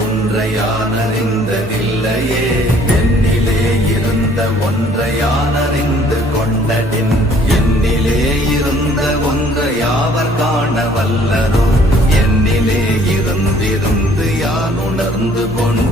ஒன்றையானறிந்ததில்லையே. என்னிலே இருந்த ஒன்றையானறிந்து கொண்டதின் என்னிலே இருந்த ஒன்றையாவர் காண வல்லரோ என்னிலே இருந்திருந்து யான் உணர்ந்து கொண்டு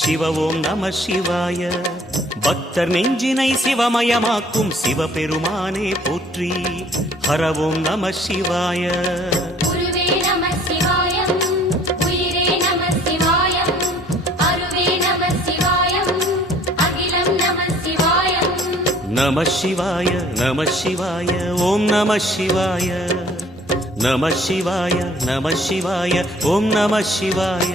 சிவவோம் நம சிவாய பக்தர் நெஞ்சினை சிவமயமாக்கும் சிவபெருமானே போற்றி ஹரவோம் நம சிவாய குருவே நம சிவாயம் உயிரே நம சிவாயம் அருவே நம சிவாயம் அகிலம் நம சிவாயம் நம சிவாய நம சிவாய ஓம் நம சிவாய நம சிவாய நம சிவாய ஓம் நம சிவாய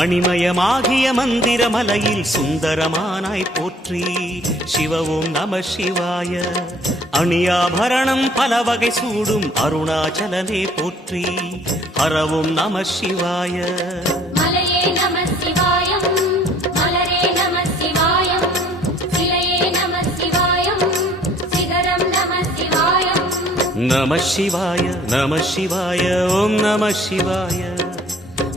மணிமயமாகிய மந்திர மலையில் சுந்தரமானாய் போற்றி. சிவவோம் நம சிவாய. அணியாபரணம் பல வகை சூடும் அருணாச்சலனே போற்றி. ஹரவோம் நம சிவாய. மலையே நம சிவாயம். நம சிவாய நம சிவாய ஓம் நம சிவாய.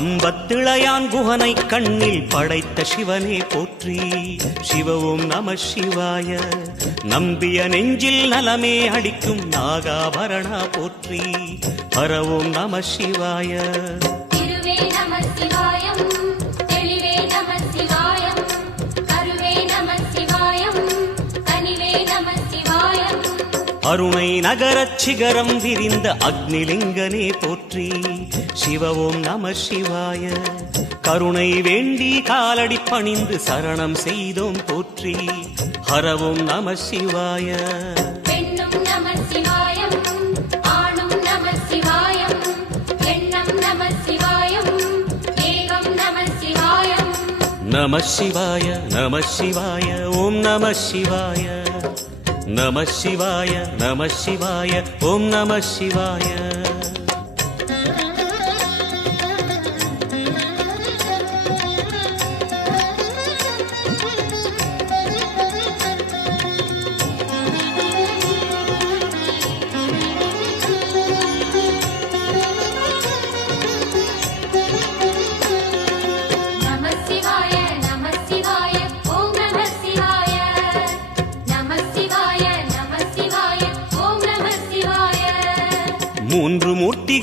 கம்பத்திளையான் குகனை கண்ணில் படைத்த சிவனே போற்றி. சிவவும் நம சிவாய நம்பிய நெஞ்சில் நலமே அடிக்கும் நாகாபரணா போற்றி. பரவோம் நம சிவாய. அருணை நகரச் சிகரம் விரிந்த அக்னிலிங்கனே போற்றி. சிவவோம் நம சிவாய. கருணை வேண்டி காலடி பணிந்து சரணம் செய்தோம் போற்றி. ஹரவோம் நம சிவாய. நம சிவாய நம சிவாய ஓம் நம சிவாய. நம சிவாய நம சிவாய ஓம் நம சிவாய.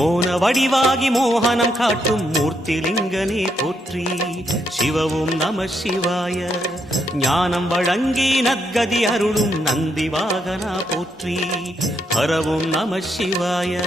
மோன வடிவாகி மோகனம் காட்டும் மூர்த்திலிங்கனே போற்றி. சிவவும் நம சிவாய. ஞானம் வழங்கி நத்கதி அருளும் நந்தி வாகனா போற்றி. ஹரவும் நம சிவாய.